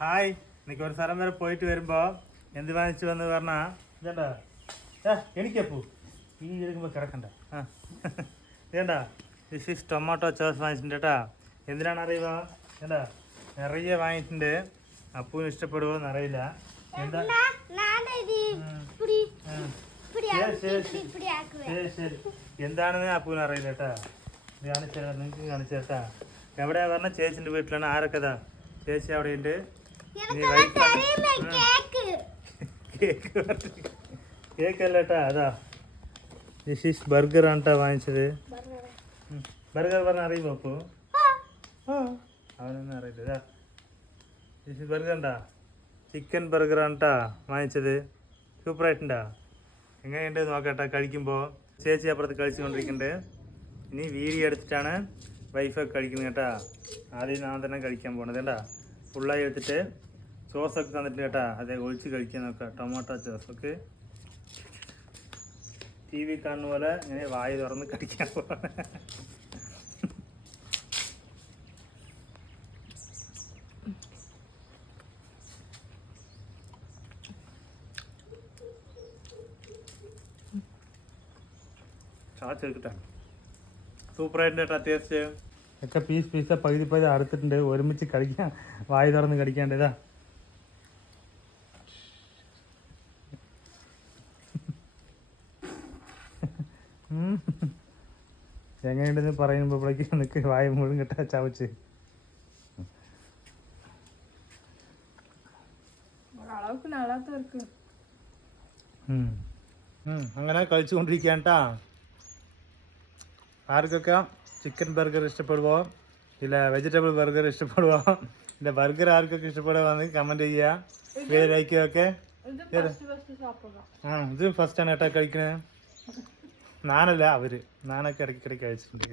Hi എനിക്ക് ഒരു സ്ഥലം വരെ പോയിട്ട് വരുമ്പോൾ എന്ത് വാങ്ങിച്ചു വന്ന് പറഞ്ഞാൽ ഇതേണ്ടാ എനിക്കപ്പൂ ഇനി ഇരിക്കുമ്പോൾ കിടക്കണ്ട ആ ഇതേണ്ടാ ദിസ് ഈസ് ടൊമാറ്റോ ചോസ് വാങ്ങിച്ചിട്ടുണ്ട് കേട്ടാ. എന്തിനാണ് അറിയുക ഏണ്ടാ നിറയെ വാങ്ങിയിട്ടുണ്ട്. അപ്പൂന് ഇഷ്ടപ്പെടുമോ എന്നറിയില്ല. എന്താ ശരി എന്താണെന്ന് അപ്പൂന് അറിയില്ല കേട്ടാ. ഇത് കാണിച്ചു നിങ്ങൾക്ക് കാണിച്ചു കേട്ടാ. എവിടെയാ പറഞ്ഞ ചേച്ചിൻ്റെ വീട്ടിലാണ്. ആരൊക്കെതാ ചേച്ചി അവിടെ ഉണ്ട്. കേക്ക് അല്ല കേട്ടാ. അതാ ദിസ് ഈസ് ബർഗർ ആണ് കേട്ടാ വാങ്ങിച്ചത്. ബർഗർ പറഞ്ഞ അറിയുമോ അപ്പോ? അവനൊന്നും അറിയില്ല. ഇതാ ദിസ് ഈസ് ബർഗർ ഉണ്ടാ. ചിക്കൻ ബർഗർ ആണ് കേട്ടാ വാങ്ങിച്ചത്. സൂപ്പറായിട്ടുണ്ടാ. എങ്ങനെയുണ്ട് നോക്കട്ടെ കഴിക്കുമ്പോൾ. ചേച്ചി അപ്പുറത്ത് കഴിച്ചുകൊണ്ടിരിക്കുന്നുണ്ട്. ഇനി വീഡിയോ എടുത്തിട്ടാണ് വൈഫൊക്കെ കഴിക്കുന്നത് കേട്ടാ. ആദ്യം ഞാൻ തന്നെ കഴിക്കാൻ പോണത് കേട്ടാ. ഫുള്ളായി എടുത്തിട്ട് സോസൊക്കെ തന്നിട്ട് കേട്ടാ. അതേ ഒഴിച്ച് കഴിക്കാൻ നോക്കാം. ടൊമാറ്റോ സോസൊക്കെ ടി വി കാണുന്ന പോലെ ഇങ്ങനെ വായി തുറന്ന് കഴിക്കാൻ പോവാണ്. ചേർക്കട്ടെ. സൂപ്പറായിട്ട് കേട്ടാ ടേസ്റ്റ് ഒക്കെ. പീസ് പകുതി അറുത്തിട്ടുണ്ട്. ഒരുമിച്ച് കഴിക്കാൻ വായി തുറന്ന് കഴിക്കാണ്ട്. ഇതാ എങ്ങനെയുണ്ടെന്ന് പറയുമ്പോഴേക്ക് നിനക്ക് വായ മുഴുവൻ കിട്ടാ ചവച്ച്. അങ്ങനെ കഴിച്ചുകൊണ്ടിരിക്കാൻ കേട്ടാ. ആർക്കൊക്കെ ചിക്കൻ ബർഗർ ഇഷ്ടപ്പെടുവോ ഇല്ല വെജിറ്റബിൾ ബർഗർ ഇഷ്ടപ്പെടുവോ ഇല്ല ബർഗർ ആർക്കൊക്കെ ഇഷ്ടപ്പെടുവാന്ന് കമന്റ് ചെയ്യുക. ലൈക്കൊക്കെ. ഇത് ഫസ്റ്റ് ആണ് കേട്ടാ കഴിക്കണേ. ഞാനല്ല അവര്. ഞാനൊക്കെ ഇടയ്ക്കിടയ്ക്ക് കഴിച്ചിട്ടുണ്ട്.